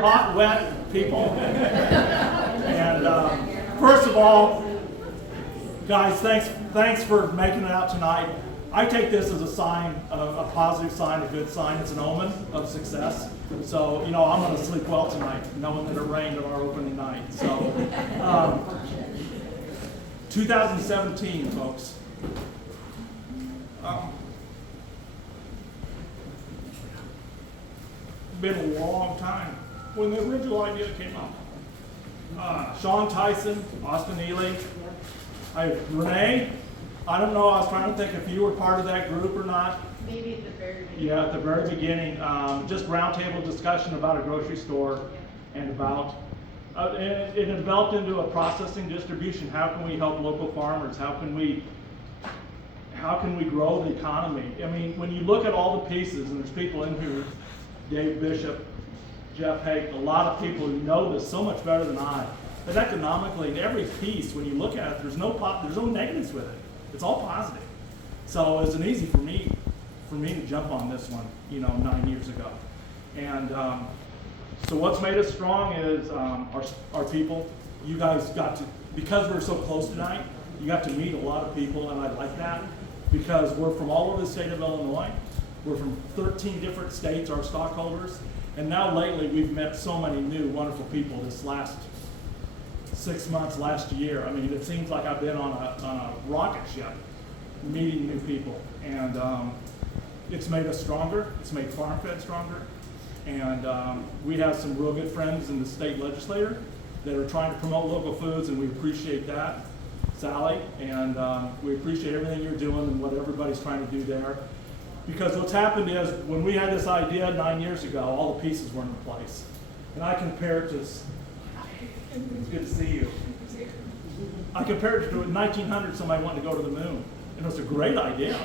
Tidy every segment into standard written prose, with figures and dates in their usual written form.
hot, wet people. And first of all, guys, thanks for making it out tonight. I take this as a sign, a positive sign, a good sign. It's an omen of success. So, you know, I'm going to sleep well tonight, knowing that it rained on our opening night. So, 2017, folks. Been a long time when the original idea came up. Sean Tyson, Austin Ely, Renee. I don't know, I was trying to think if you were part of that group or not. Maybe at the very beginning. Yeah, at the very beginning. Just roundtable discussion about a grocery store and about, it developed into a processing distribution. How can we help local farmers? How can we grow the economy? I mean, when you look at all the pieces, and there's people in here, Dave Bishop, Jeff Hake, a lot of people who know this so much better than I. But economically, in every piece, when you look at it, there's no negatives with it. It's all positive. So it was an easy for me to jump on this one, 9 years ago. And so what's made us strong is our people. You guys got to, because we're so close tonight, you got to meet a lot of people, and I like that because we're from all over the state of Illinois. We're from 13 different states, our stockholders. And now lately, we've met so many new wonderful people this last 6 months, last year. I mean, it seems like I've been on a rocket ship meeting new people. And it's made us stronger. It's made FarmFED stronger. And we have some real good friends in the state legislature that are trying to promote local foods, and we appreciate that, Sally. And we appreciate everything you're doing and what everybody's trying to do there. Because what's happened is, when we had this idea 9 years ago, all the pieces weren't in place. And I compare it to, it's good to see you. I compared it to in 1900, somebody wanted to go to the moon. And it was a great idea,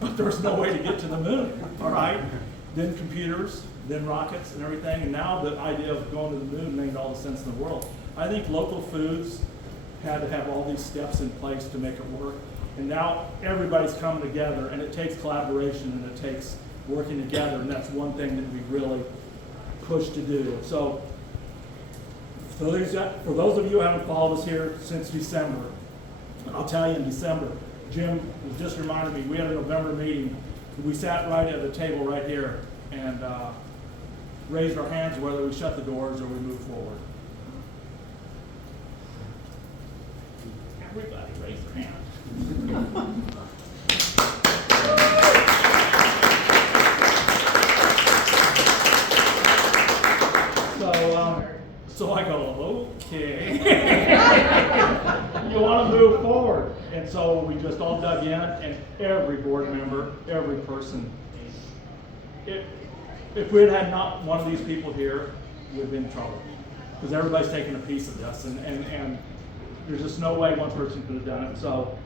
but there was no way to get to the moon, all right? Then computers, then rockets and everything, and now the idea of going to the moon made all the sense in the world. I think local foods had to have all these steps in place to make it work. And now everybody's coming together, and it takes collaboration and it takes working together, and that's one thing that we really push to do. So for those of you who haven't followed us here since December, I'll tell you, in December, Jim just reminded me, we had a November meeting. We sat right at the table right here and raised our hands whether we shut the doors or we moved forward. Everybody raised their hands. So I go, okay. You want to move forward. And so we just all dug in, and every board member, every person, if we had not one of these people here, we'd be in trouble. Because everybody's taking a piece of this, and there's just no way one person could have done it. So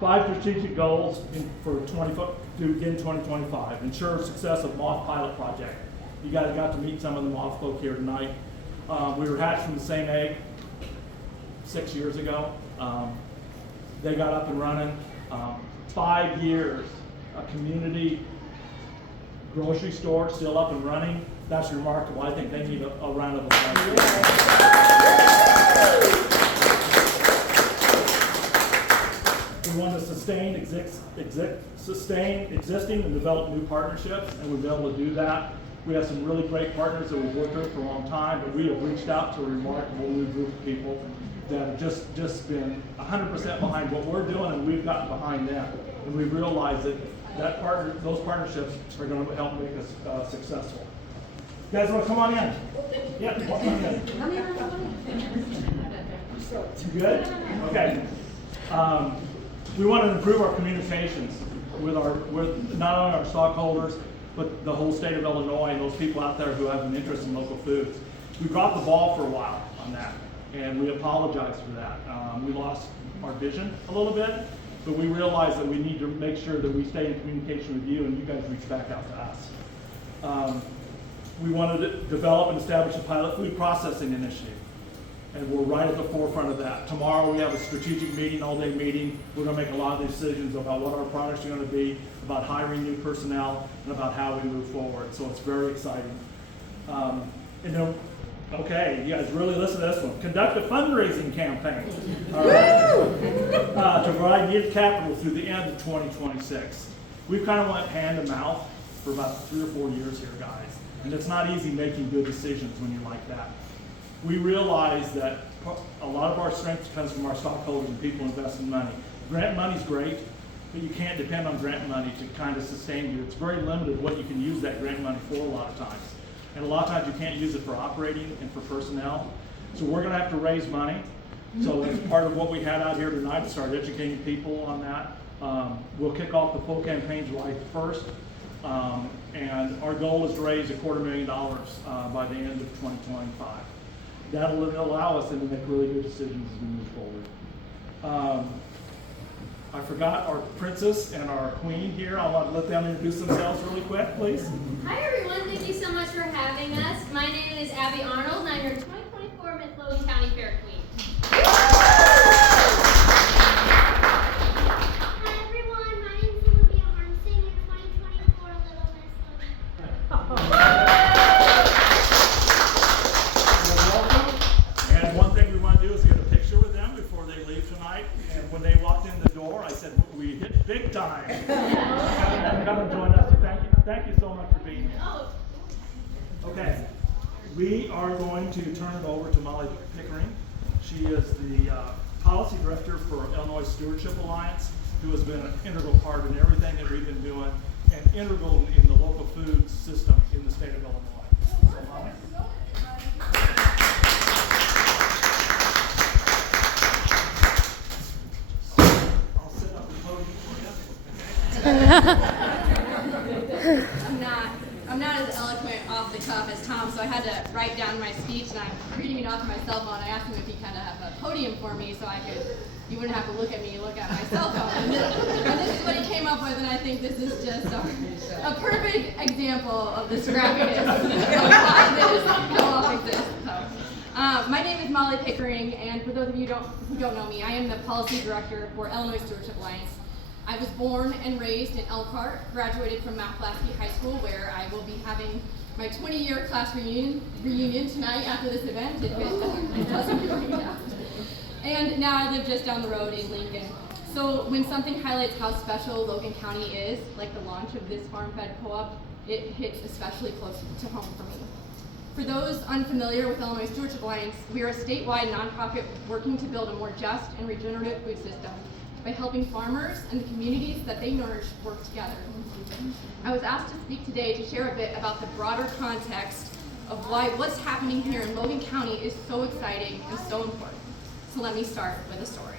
5 strategic goals to begin 2025. Ensure success of moth pilot project. You guys got to meet some of the moth folk here tonight. We were hatched from the same egg 6 years ago. They got up and running. 5 years, a community grocery store still up and running. That's remarkable. I think they need a round of applause. We want to sustain existing and develop new partnerships, and we've been able to do that. We have some really great partners that we've worked with for a long time, but we have reached out to a remarkable new group of people that have just been 100% behind what we're doing, and we've gotten behind them. And we've realized that those partnerships are going to help make us successful. You guys want to come on in? Yeah, come on in. You good? Okay. We want to improve our communications with not only our stockholders, but the whole state of Illinois and those people out there who have an interest in local foods. We dropped the ball for a while on that, and we apologize for that. We lost our vision a little bit, but we realized that we need to make sure that we stay in communication with you, and you guys reach back out to us. We wanted to develop and establish a pilot food processing initiative, and we're right at the forefront of that. Tomorrow we have a strategic meeting, all-day meeting. We're going to make a lot of decisions about what our products are going to be, about hiring new personnel, and about how we move forward. So it's very exciting. And then, okay, you guys really listen to this one. Conduct a fundraising campaign, all right, to provide needed capital through the end of 2026. We've kind of went hand to mouth for about 3 or 4 years here, guys. And it's not easy making good decisions when you're like that. We realize that a lot of our strength comes from our stockholders and people investing money. Grant money's great, but you can't depend on grant money to kind of sustain you. It's very limited what you can use that grant money for a lot of times. And a lot of times you can't use it for operating and for personnel. So we're gonna have to raise money. So that's part of what we had out here tonight, to start educating people on that. We'll kick off the full campaign July 1st. And our goal is to raise $250,000 by the end of 2025. That'll allow us then to make really good decisions as we move forward. I forgot our princess and our queen here. I want to let them introduce themselves really quick, please. Hi everyone, thank you so much for having us. My name is Abby Arnold and I'm your 2024 Miss Logan County Fair Queen. Hi everyone, my name is Sophia. I'm senior 2024 Little Miss Logan. Welcome. And one thing we want to do is get a picture with them before they leave tonight. And when they walked in the door, I said, we hit big time. Come and join us. Thank you so much for being here. Okay, we are going to turn it over to Molly Pickering. She is the policy director for Illinois Stewardship Alliance, who has been an integral part in everything that we've been doing and integral in the local food system in the state of Illinois. So, Molly. I'll sit up and podium for you. I'm not as eloquent off the cuff as Tom, so I had to write down my speech, and I'm reading it off my cell phone. I asked him if he kind of have a podium for me so you wouldn't have to look at me, look at my cell phone. And this is what he came up with, and I think this is just a perfect example of the scrappiness of why this co-op exists. So, my name is Molly Pickering, and for those of you who don't know me, I am the policy director for Illinois Stewardship Alliance. I was born and raised in Elkhart, graduated from Mount Pulaski High School, where I will be having my 20-year class reunion tonight after this event, if it doesn't get rained out. And now I live just down the road in Lincoln. So when something highlights how special Logan County is, like the launch of this FarmFED co-op, it hits especially close to home for me. For those unfamiliar with Illinois Stewardship Alliance, we are a statewide nonprofit working to build a more just and regenerative food system by helping farmers and the communities that they nourish work together. I was asked to speak today to share a bit about the broader context of why what's happening here in Logan County is so exciting and so important. So let me start with a story.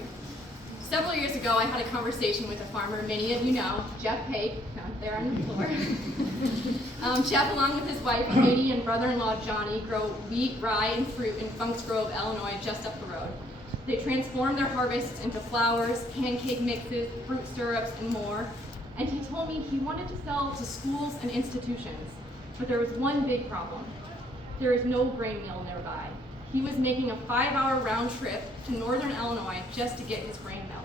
Several years ago, I had a conversation with a farmer many of you know, Jeff Hake, out there on the floor. Jeff, along with his wife Katie and brother-in-law Johnny, grow wheat, rye, and fruit in Funks Grove, Illinois, just up the road. They transform their harvests into flours, pancake mixes, fruit syrups, and more. And he told me he wanted to sell to schools and institutions, but there was one big problem. There is no grain mill nearby. He was making a 5-hour round trip to northern Illinois just to get his grain mill.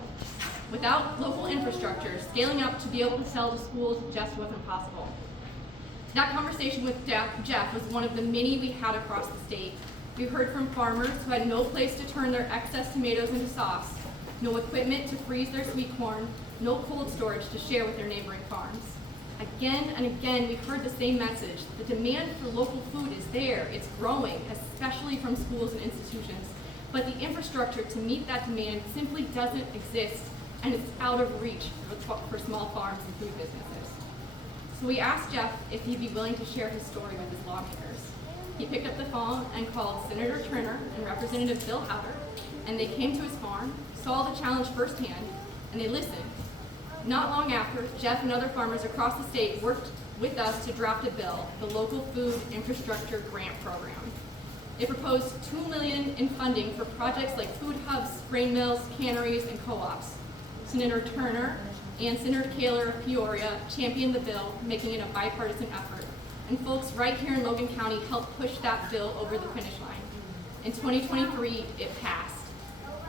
Without local infrastructure, scaling up to be able to sell to schools just wasn't possible. That conversation with Jeff was one of the many we had across the state. We heard from farmers who had no place to turn their excess tomatoes into sauce, no equipment to freeze their sweet corn, no cold storage to share with their neighboring farms. Again and again, we heard the same message. The demand for local food is there, it's growing, especially from schools and institutions. But the infrastructure to meet that demand simply doesn't exist, and it's out of reach for small farms and food businesses. So we asked Jeff if he'd be willing to share his story with his lawmakers. He picked up the phone and called Senator Turner and Representative Bill Howder, and they came to his farm, saw the challenge firsthand, and they listened. Not long after, Jeff and other farmers across the state worked with us to draft a bill, the Local Food Infrastructure Grant Program. It proposed $2 million in funding for projects like food hubs, grain mills, canneries, and co-ops. Senator Turner and Senator Kaler of Peoria championed the bill, making it a bipartisan effort. And folks right here in Logan County helped push that bill over the finish line. In 2023, it passed.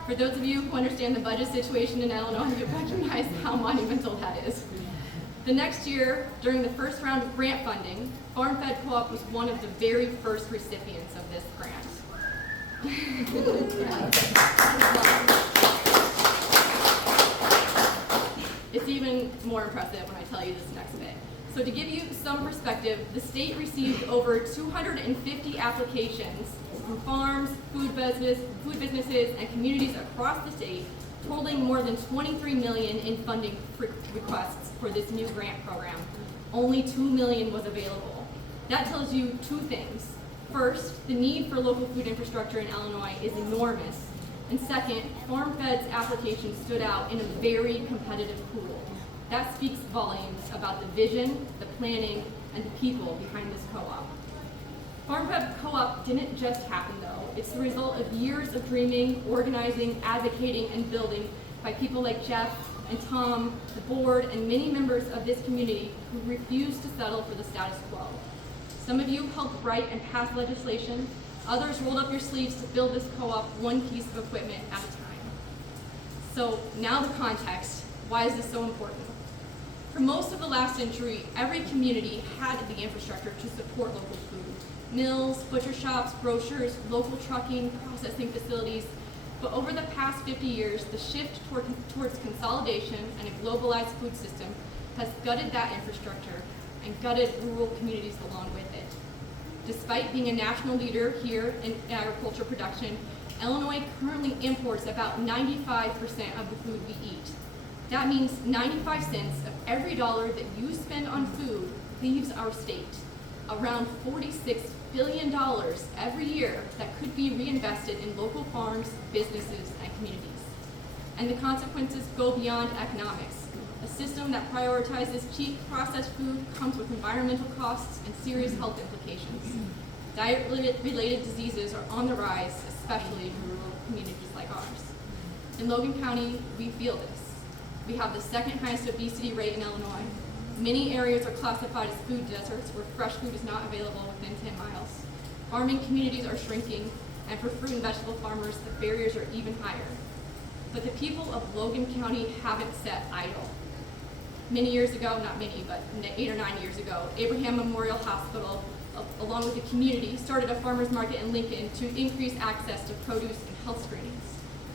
For those of you who understand the budget situation in Illinois, you recognize how monumental that is. The next year, during the first round of grant funding, FarmFED Co-op was one of the very first recipients of this grant. It's even more impressive when I tell you this next bit. So to give you some perspective, the state received over 250 applications from farms, food businesses, and communities across the state, totaling more than $23 million in funding requests for this new grant program. Only $2 million was available. That tells you two things. First, the need for local food infrastructure in Illinois is enormous. And second, FarmFED's application stood out in a very competitive pool. That speaks volumes about the vision, the planning, and the people behind this co-op. FarmFED Co-op didn't just happen though. It's the result of years of dreaming, organizing, advocating, and building by people like Jeff and Tom, the board, and many members of this community who refuse to settle for the status quo. Some of you helped write and pass legislation. Others rolled up your sleeves to build this co-op one piece of equipment at a time. So now the context. Why is this so important? For most of the last century, every community had the infrastructure to support local food. Mills, butcher shops, grocers, local trucking, processing facilities. But over the past 50 years, the shift towards consolidation and a globalized food system has gutted that infrastructure and gutted rural communities along with it. Despite being a national leader here in agriculture production, Illinois currently imports about 95% of the food we eat. That means 95 cents of every dollar that you spend on food leaves our state. Around $46 billion every year that could be reinvested in local farms, businesses, and communities. And the consequences go beyond economics. A system that prioritizes cheap processed food comes with environmental costs and serious health implications. Diet-related diseases are on the rise, especially in rural communities like ours. In Logan County, we feel this. We have the second highest obesity rate in Illinois. Many areas are classified as food deserts where fresh food is not available within 10 miles. Farming communities are shrinking, and for fruit and vegetable farmers, the barriers are even higher. But the people of Logan County haven't sat idle. Many years ago, not many, but 8 or 9 years ago, Abraham Memorial Hospital, along with the community, started a farmers market in Lincoln to increase access to produce and health screenings.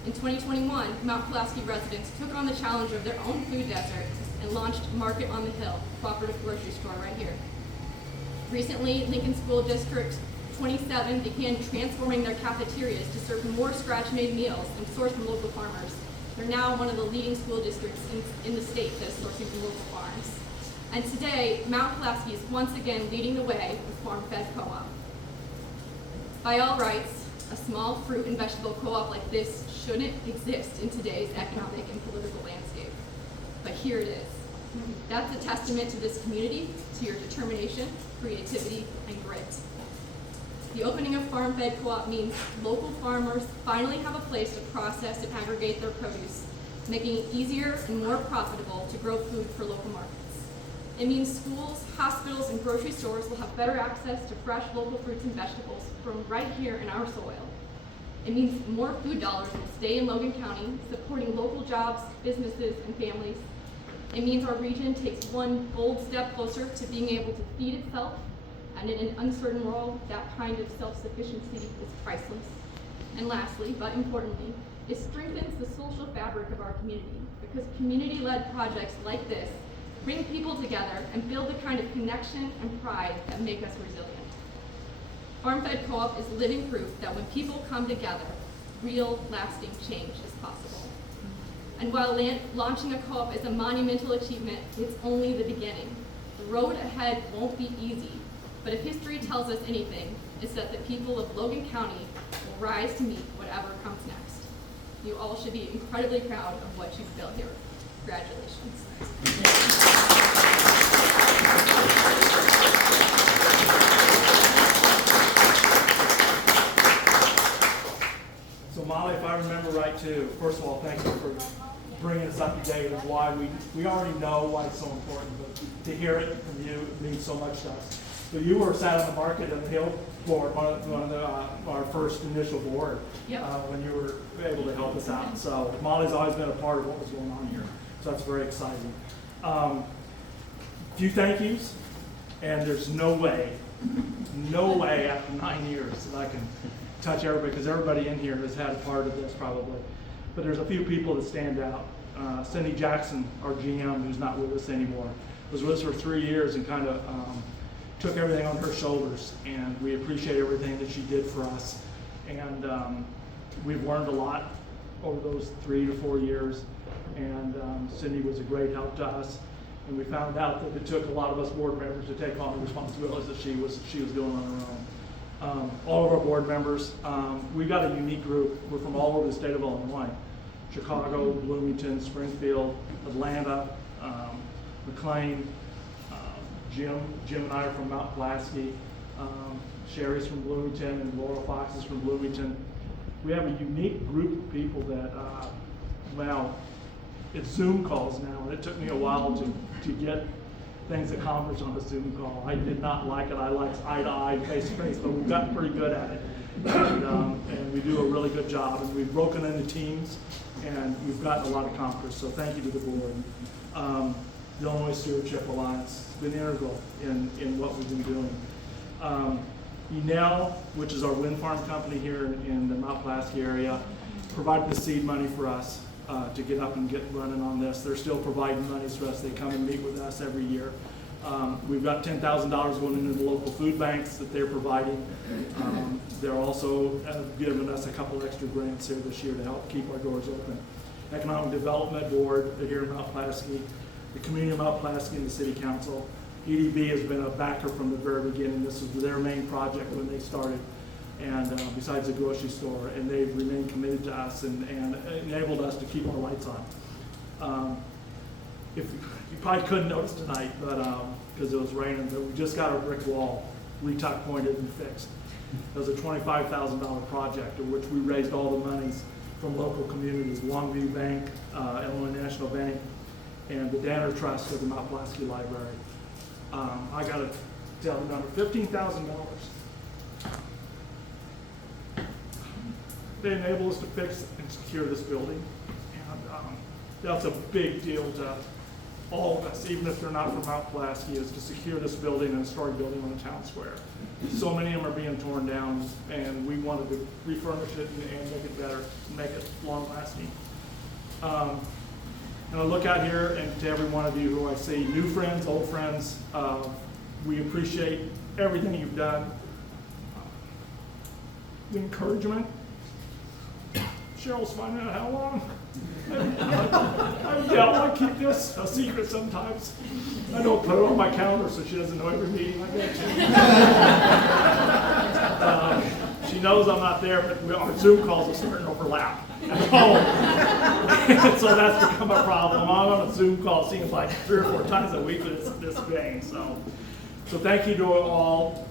In 2021, Mount Pulaski residents took on the challenge of their own food desert and launched Market on the Hill, a cooperative grocery store right here. Recently, Lincoln School District 27 began transforming their cafeterias to serve more scratch-made meals and sourced from local farmers. They're now one of the leading school districts in the state that is sourcing from local farms. And today, Mount Pulaski is once again leading the way with FarmFED Co-op. By all rights, a small fruit and vegetable co-op like this shouldn't exist in today's economic and political landscape. But here it is. That's a testament to this community, to your determination, creativity, and grit. The opening of FarmFED Co-op means local farmers finally have a place to process and aggregate their produce, making it easier and more profitable to grow food for local markets. It means schools, hospitals, and grocery stores will have better access to fresh local fruits and vegetables from right here in our soil. It means more food dollars will stay in Logan County, supporting local jobs, businesses, and families. It means our region takes one bold step closer to being able to feed itself, and in an uncertain world, that kind of self-sufficiency is priceless. And lastly, but importantly, it strengthens the social fabric of our community, because community-led projects like this bring people together and build the kind of connection and pride that make us resilient. FarmFED Co-op is living proof that when people come together, real, lasting change is possible. And while launching a co-op is a monumental achievement, it's only the beginning. The road ahead won't be easy, but if history tells us anything, it's that the people of Logan County will rise to meet whatever comes next. You all should be incredibly proud of what you've built here. Congratulations. So Molly, if I remember right too, first of all, thank you for bringing us up to date of why we already know why it's so important, but to hear it from you means so much to us. So you were sat on the Market on the Hill board, one of our first initial board, Yep. When you were able to help us out. So Molly's always been a part of what was going on here. So that's very exciting. few thank yous, and there's no way after 9 years that I can touch everybody, because everybody in here has had a part of this probably. But there's a few people that stand out. Cindy Jackson, our GM, who's not with us anymore, was with us for 3 years and kind of took everything on her shoulders, and we appreciate everything that she did for us. And we've learned a lot over those 3 to 4 years, and Cindy was a great help to us. And we found out that it took a lot of us board members to take on the responsibilities that she was doing on her own. All of our board members, we've got a unique group. We're from all over the state of Illinois: Chicago, Bloomington, Springfield, Atlanta, McLean. Jim and I are from Mount Pulaski. Sherry's from Bloomington, and Laura Fox is from Bloomington. We have a unique group of people that, well, it's Zoom calls now, and it took me a while to get things accomplished on a Zoom call. I did not like it. I like eye-to-eye, face-to-face, but we've gotten pretty good at it. And we do a really good job, and we've broken into teams, and we've gotten a lot accomplished, so thank you to the board. The Illinois Stewardship Alliance has been integral in what we've been doing. Enel, which is our wind farm company here in the Mount Pulaski area, provided the seed money for us to get up and get running on this. They're still providing monies for us. They come and meet with us every year. We've got $10,000 going into the local food banks that they're providing. They're also giving us a couple extra grants here this year to help keep our doors open. Economic Development Board here in Mount Pulaski, the Community of Mount Pulaski, and the City Council. EDB has been a backer from the very beginning. This was their main project when they started, and besides the grocery store, and they've remained committed to us and enabled us to keep our lights on. If you probably couldn't notice tonight, but because it was raining, but we just got our brick wall retuck pointed and fixed. It was a $25,000 project, of which we raised all the monies from local communities: Longview Bank, Illinois National Bank, and the Danner Trust of the Mount Pulaski Library. I got to tell the number, $15,000. They enabled us to fix and secure this building, and that's a big deal to all of us, even if they're not from Mount Pulaski, is to secure this building and start building on the town square. So many of them are being torn down, and we wanted to refurnish it and make it better, make it long-lasting. And I look out here, and to every one of you who I see, new friends, old friends, we appreciate everything you've done. The encouragement. Cheryl's finding out how long. I keep this a secret sometimes. I don't put it on my calendar so she doesn't know every meeting I go to. She knows I'm not there, but our Zoom calls are starting to overlap at home. So that's become a problem. I'm on a Zoom call, seems like 3 or 4 times a week with this thing. So thank you to all.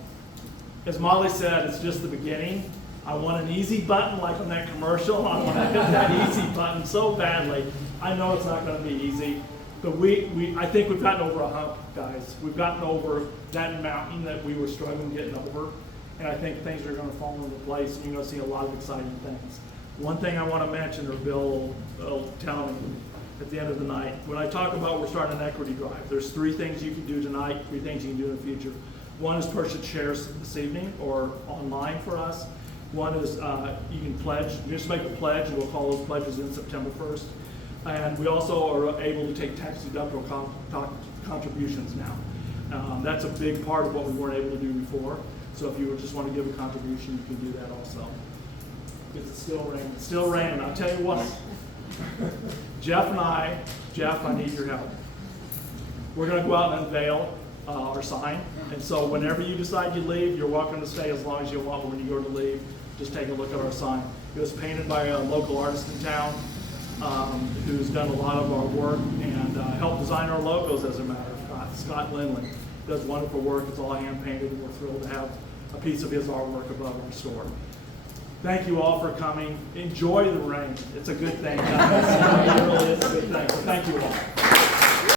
As Molly said, it's just the beginning. I want an easy button like on that commercial. I want to hit that easy button so badly. I know it's not going to be easy, but I think we've gotten over a hump, guys. We've gotten over that mountain that we were struggling getting over, and I think things are going to fall into place, and you're going to see a lot of exciting things. One thing I want to mention, or Bill will tell me at the end of the night, when I talk about we're starting an equity drive, there's 3 things you can do tonight, 3 things you can do in the future. One is purchase shares this evening or online for us. One is you can pledge, just make a pledge, and we'll call those pledges in September 1st. And we also are able to take tax deductible contributions now. That's a big part of what we weren't able to do before. So if you just want to give a contribution, you can do that also. It's still raining. It's still raining. I'll tell you what. Jeff, I need your help. We're going to go out and unveil our sign. And so whenever you decide you leave, you're welcome to stay as long as you want. But when you go to leave, just take a look at our sign. It was painted by a local artist in town who's done a lot of our work and helped design our logos, as a matter of fact. Scott Lindley does wonderful work. It's all hand painted, and we're thrilled to have a piece of his artwork above our store. Thank you all for coming. Enjoy the rain. It's a good thing, guys. It really is a good thing. So thank you all.